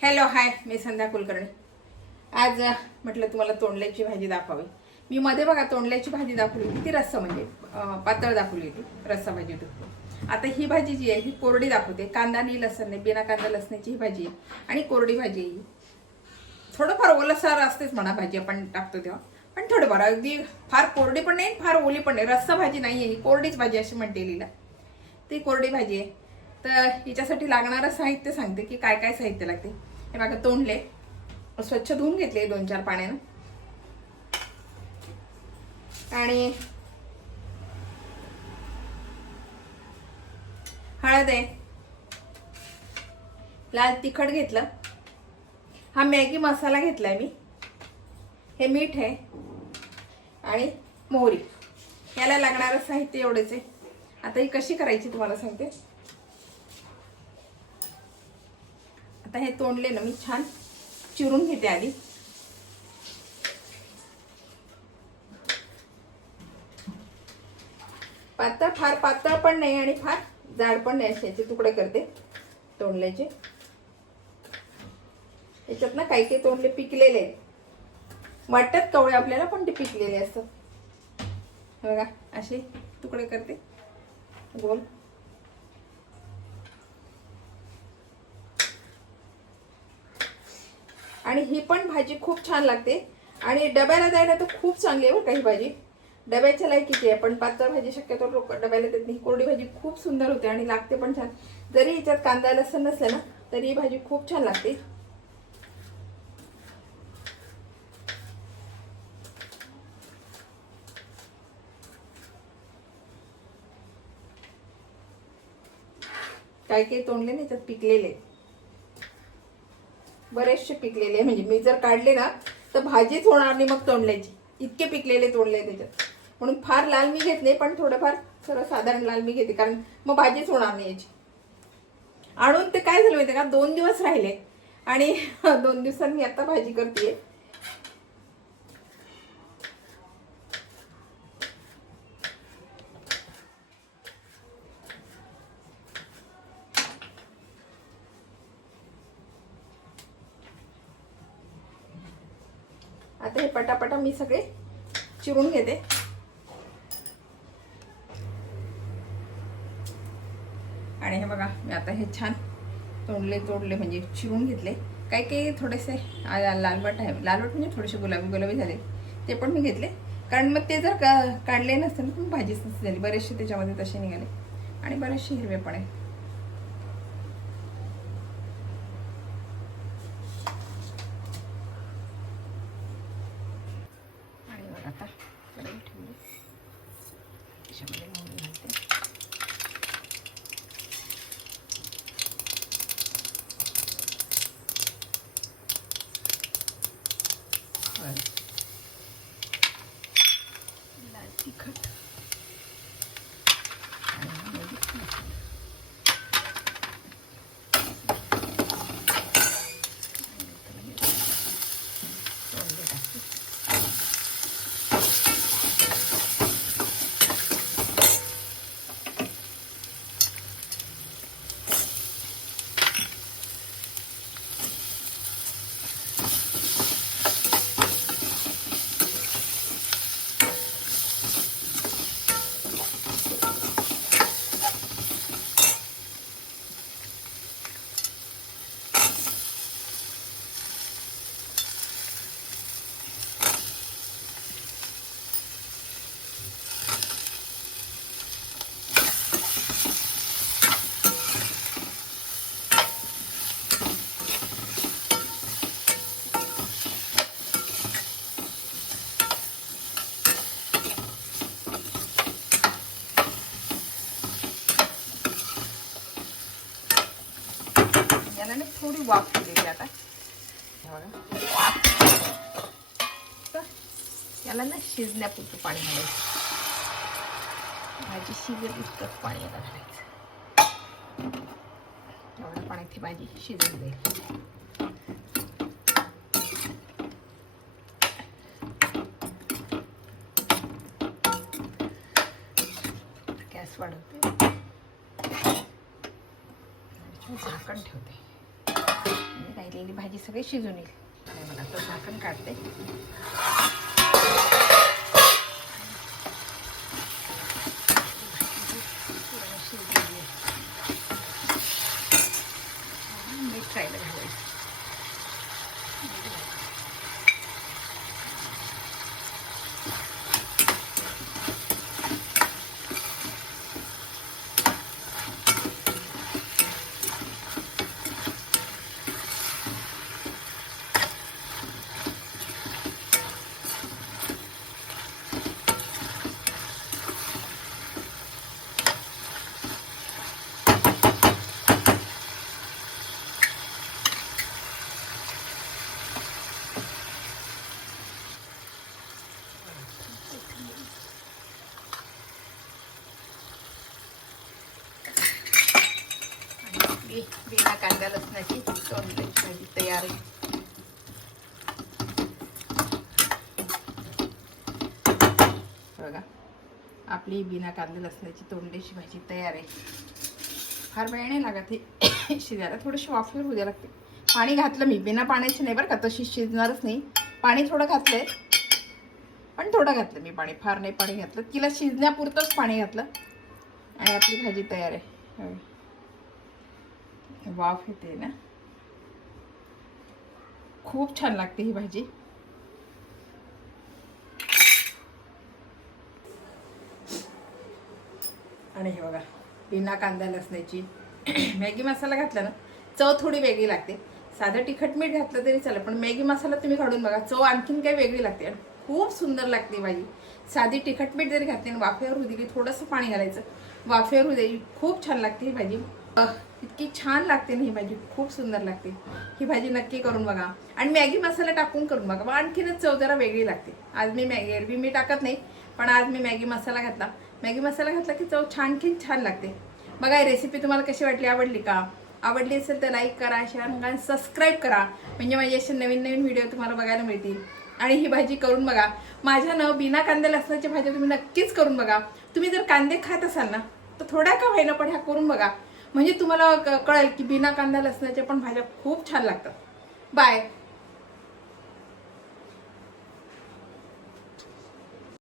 Hello hi, मी संध्या कुलकर्णी। आज म्हटलं तुम्हाला तोंडल्याची भाजी दाखवावी। मी मध्ये बघा तोंडल्याची भाजी दाखवली होती, ती रस्सा म्हणजे पातळ दाखवली होती, रस्सा भाजी होती। आता ही भाजी जी आहे ही कोरडी दाखवते, कांदा आणि लसण नाही, बिना कांदा लसणाची ही भाजी आहे आणि कोरडी भाजी आहे। थोडंफार ओलसर असतेच म्हणा भाजी आपण टाकतो तेव्हा, पण थोडंफार, अगदी फार कोरडी पण नाही फार ओली पण नाही, रस्सा भाजी नाही आहे ही, कोरडीच भाजी अशी म्हणते हिला। ती कोरडी भाजी आहे। तर हिच्यासाठी लागणारं साहित्य सांगते की काय काय साहित्य लागते। हे बघा तोंडले स्वच्छ धुवून घेतले 2-4 पाण्यानं, आणि हळद आहे, लाल तिखट घेतलं, हा मॅगी मसाला घेतलाय मी, हे मीठ आहे आणि मोहरी। याला लागणारं साहित्य एवढेच आहे। आता ही कशी करायची तुम्हाला सांगते। आता हे तोंडले ना मी छान चिरून घेते आधी। पातळ, फार पातळ पण नाही आणि फार जाड पण नाही, असे तुकडे करते तोंडल्याचे। याच्यात ना काही काही तोंडले पिकलेले आहेत, वाटतात कवळे आपल्याला पण ते पिकलेले असतात। बघा असे तुकडे करते गोल। आणि ही पण भाजी खूप छान लागते आणि डब्याला द्यायला तर खूप चांगली आहे बरं ही भाजी, डब्याच्या लायकीची आहे। पण पातळ भाजी शक्यतो लोक डब्याला देत नाही, कोरडी भाजी खूप सुंदर होते आणि लागते पण छान। जरी हिच्यात कांदा लसण नसलं ना तरी ही भाजी खूप छान लागते। काही काही तोंडले ना त्यात पिकलेले, बरेचसे पिकलेले, म्हणजे मी जर काढले ना तर भाजीच होणार नाही मग तोंडल्याची, इतके पिकलेले तोंडले त्याच्यात। म्हणून फार लाल मी घेतले, पण थोडंफार सर्वसाधारण लाल मी घेते, कारण मग भाजीच होणार नाही याची। आणून ते काय झालं माहिती का, 2 दिवस राहिले आणि 2 दिवसांनी मी आता भाजी करते। आता हे पटापटा मी सगळे चिरून घेते। आणि हे बघा मी आता हे छान तोडले म्हणजे चिरून घेतले। काही काही थोडेसे लालवट आहे, लालवट म्हणजे थोडेसे गुलाबी गुलाबी झाले, ते पण मी घेतले, कारण मग ते जर काढले नसते ना तर भाजीच नसती झाली। बरेचसे त्याच्यामध्ये तसे निघाले आणि बरेचसे हिरवे पण आहे। आणि बघा आता कढई ठेवली, त्याच्यामध्ये मोहरी घालते, लाल तिखट आणि थोडी वाफ दिली आता। याला ना शिजण्यापुरतं पाणी घालायचं, भाजी शिजेल इतकंच पाणी आता घालायचं। एवढ्या पाण्यात ही भाजी शिजून जाईल। गॅस वाढवते, झाकण ठेवते, काही घातलेली भाजी सगळी शिजून येईल. मला आता झाकण काढते. मीठ राहिलं घालायचं. बिना कांदा लसणाची तोंडल्याची भाजी तयार आहे. बघा आपली बिना कांदा लसणाची तोंडल्याची भाजी तयार आहे. फार वेळ नाही लागत हे शिजायला. थोडीशी वाफेवर होऊ द्या लागते. पाणी घातलं मी, बिना पाण्याची नाही बरं का, तशी शिजणारच नाही. पाणी थोडं घातलंय, पण थोडं घातलं मी पाणी, फार नाही पाणी घातलं. तिला शिजण्यापुरतंच पाणी घातलं आणि आपली भाजी तयार आहे. वाफ येते ना, खूप छान लागते ही भाजी. आणि हे बघा बिना कांदा लसणाची मॅगी मसाला घातला ना, चव थोडी वेगळी लागते. साधं तिखट मीठ घातलं तरी चालेल, पण मॅगी मसाला तुम्ही काढून बघा, चव आणखीन काही वेगळी लागते आणि खूप सुंदर लागते भाजी. साधी तिखट मीठ जरी घातली आणि वाफेवर होऊ दिली, थोडंसं पाणी घालायचं, वाफेवर होऊ द्यायची, खूप छान लागते ही भाजी. इतकी छान लागते ना ही भाजी, खूप सुंदर लागते ही भाजी. नक्की करून बघा आणि मॅगी मसाला टाकून करून बघा, आणखीनच चव जरा वेगळी लागते. आज मी एरवी मी टाकत नाही, पण आज मी मॅगी मसाला घातला. मॅगी मसाला घातला की चव छान लागते. बघा ही रेसिपी तुम्हाला कशी वाटली, आवडली का? आवडली असेल तर लाईक करा, शेअर करा, सबस्क्राईब करा, म्हणजे माझे असे नवीन व्हिडिओ तुम्हाला बघायला मिळतील. आणि ही भाजी करून बघा. माझ्या न बिना कांदा लसणाची भाजी तुम्ही नक्कीच करून बघा. तुम्ही जर कांदे खात असाल ना, तर थोड्या का होईना पण ह्या करून बघा, म्हणजे तुम्हाला कळेल की बिना कांदा लसणाच्या पण भाज्या खूप छान लागतात. बाय.